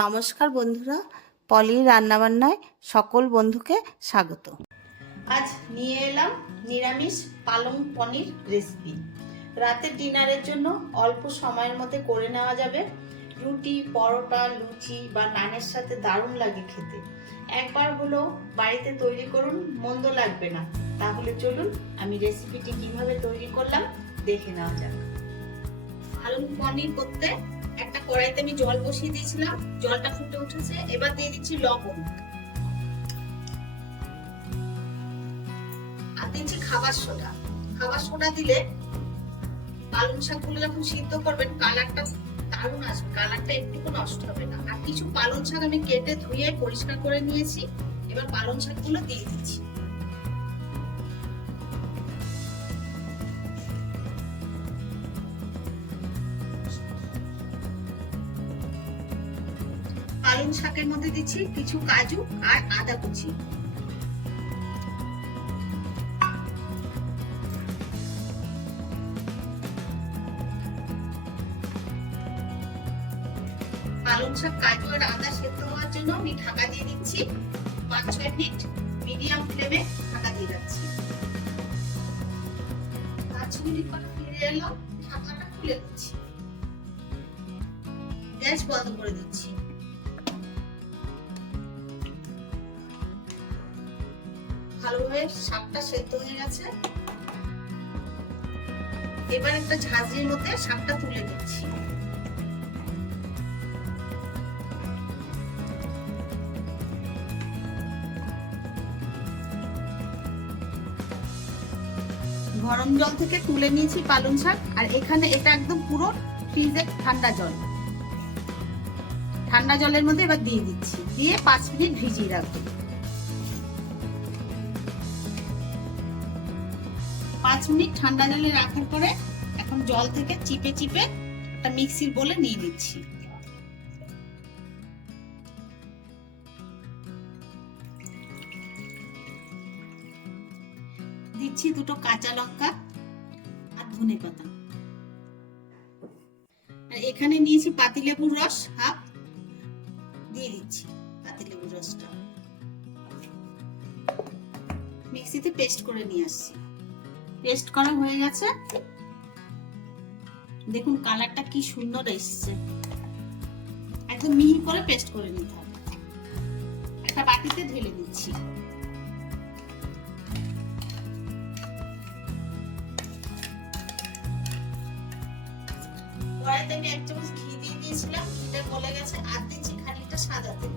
নমস্কার বন্ধুরা, পলির রান্নাবান্নায় সকল বন্ধুকে স্বাগত। আজ নিয়ে এলাম নিরামিষ পালং পনির রেসিপি। রাতের ডিনারের জন্য অল্প সময়ের মধ্যে করে নেওয়া যাবে। রুটি, পরোটা, লুচি বা নানের সাথে দারুণ লাগে খেতে। একবার হলো বাড়িতে তৈরি করুন, মন্দ লাগবে না। তাহলে চলুন আমি রেসিপিটি কিভাবে তৈরি করলাম দেখে নেওয়া যাক। পালং পনির করতে একটা কড়াইতে আমি জল বসিয়ে দিয়েছিলাম, জলটা ফুটে উঠেছে। এবার দিয়ে দিচ্ছি লবণ আর দিচ্ছি খাবার সোডা। খাবার সোডা দিলে পালং শাকগুলো যখন সিদ্ধ করবেন কালারটা দারুণ আসবে, কালারটা একটুকু নষ্ট হবে না। আর কিছু পালং শাক আমি কেটে ধুয়ে পরিষ্কার করে নিয়েছি। এবার পালং শাকগুলো দিয়ে দিচ্ছি। পালং শাকের মধ্যে দিচ্ছি কিছু কাজু আর আদা কুচি। পালং শাক, কাজু আর আদা সেদ্ধ হওয়ার জন্য আমি ঢাকা দিয়ে দিচ্ছি। 5-6 মিনিট মিডিয়াম ফ্লেমে ঢাকা দিয়ে রাখছি। 5 মিনিট পর ফিরে এলাম, ঢাকাটা খুলে দিচ্ছি। গ্যাস বন্ধ করে দিচ্ছি। ভালোভাবে শাকটা সেদ্ধ হয়ে গেছে। এবার একটা ঝাঁঝরির মধ্যে শাকটা তুলে দিচ্ছি। গরম জল থেকে তুলে নিয়েছি পালং শাক, আর এখানে এটা একদম পুরো ফ্রিজে ঠান্ডা জল। ঠান্ডা জলের মধ্যে এবার দিয়ে দিচ্ছি, দিয়ে 5 মিনিট ভিজিয়ে রাখবো। 5 মিনিট ঠান্ডা জলে রাখার পরে এখন জল থেকে চিপে চিপে একটা মিক্সির বোলে নিয়ে নিচ্ছি। দিচ্ছি 2টো কাঁচা লঙ্কা আর ধনে পাতা। আর এখানে নিয়েছি পাতিলেবুর রস হাফ, দিয়ে দিচ্ছি পাতিলেবুর রসটা। মিক্সিতে পেস্ট করে নিয়ে আসছি। পেস্ট করা হয়ে গেছে। দেখুন কালারটা কি সুন্দর এসেছে। একদম মিহি করে পেস্ট করে নিতে হবে। একটা বাটিতে ঢেলে দিচ্ছি। কড়াইতে আমি 1 চামচ ঘি দিয়ে দিয়েছিলাম, ঘিটা গলে গেছে। আর দিচ্ছি খানিকটা সাদা তেল।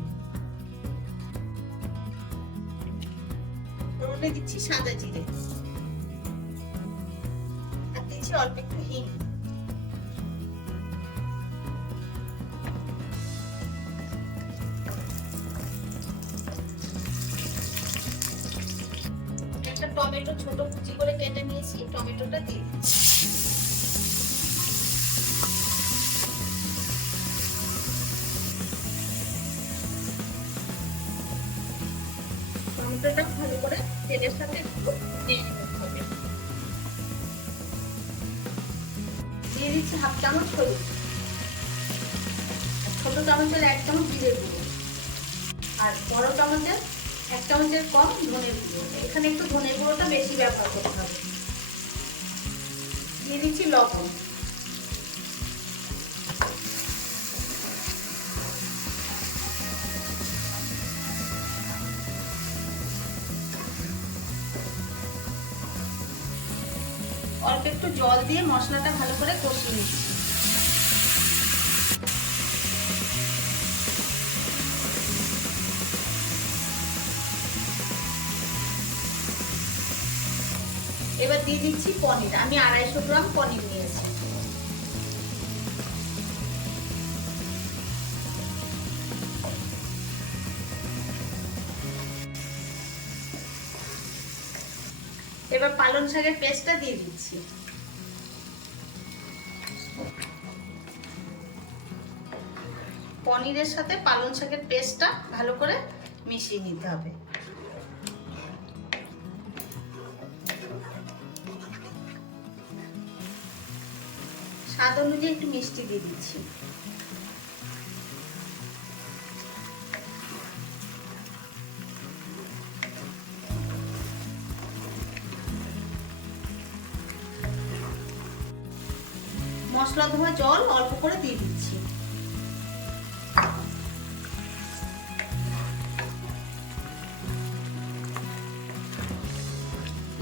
ফোড়নে দিচ্ছি সাদা জিরে, আর দিচ্ছি অল্প একটু হিং। একটা টমেটো ছোট কুচি করে কেটে নিয়েছি, টমেটোটা দিয়ে দিচ্ছি। টমেটোটা ভালো করে তেলের সাথে একটু নেড়ে নিতে হবে। দিয়ে দিচ্ছি হাফ চামচ হলুদ, ছোট চামচের 1 চামচ জিরে গুঁড়ো, আর বড় চামচের 1 চামচের কম ধনে গুঁড়ো। এখানে একটু ধনে গুঁড়োটা বেশি ব্যবহার করতে হবে। দিয়ে দিচ্ছি লবণ। অল্প একটু জল দিয়ে মশলাটা ভালো করে কষিয়ে নিচ্ছি। এবার দিয়ে দিচ্ছি পনির। আমি 250 গ্রাম পনির নিয়েছি। এবার পালং শাকের পেস্টটা দিয়ে দিচ্ছি। পনিরের সাথে পালং শাকের পেস্টটা ভালো করে মিশিয়ে নিতে হবে। স্বাদ অনুযায়ী একটু মিষ্টি দিয়ে দিচ্ছি। মশলা ধোয়া জল অল্প করে দিয়ে দিচ্ছি।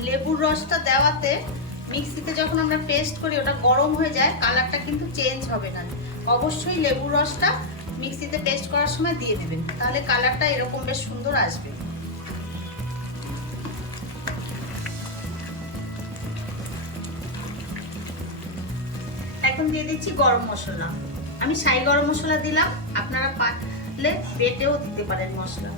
লেবুর রসটা দেওয়াতে মিক্সিতে যখন আমরা পেস্ট করি ওটা গরম হয়ে যায়, কালারটা কিন্তু চেঞ্জ হবে না। অবশ্যই লেবুর রসটা মিক্সিতে পেস্ট করার সময় দিয়ে দেবেন, তাহলে কালারটা এরকম বেশ সুন্দর আসবে। এখন দিয়ে দিচ্ছি গরম মশলা। আমি সাই গরম মশলা দিলাম, আপনারা পারলে বেটেও দিতে পারেন মশলা।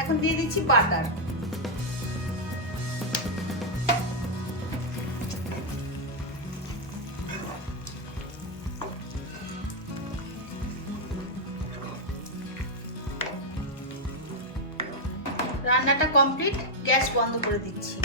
এখন দিয়ে দিচ্ছি বাটার। রান্নাটা কমপ্লিট, গ্যাস বন্ধ করে দিচ্ছি।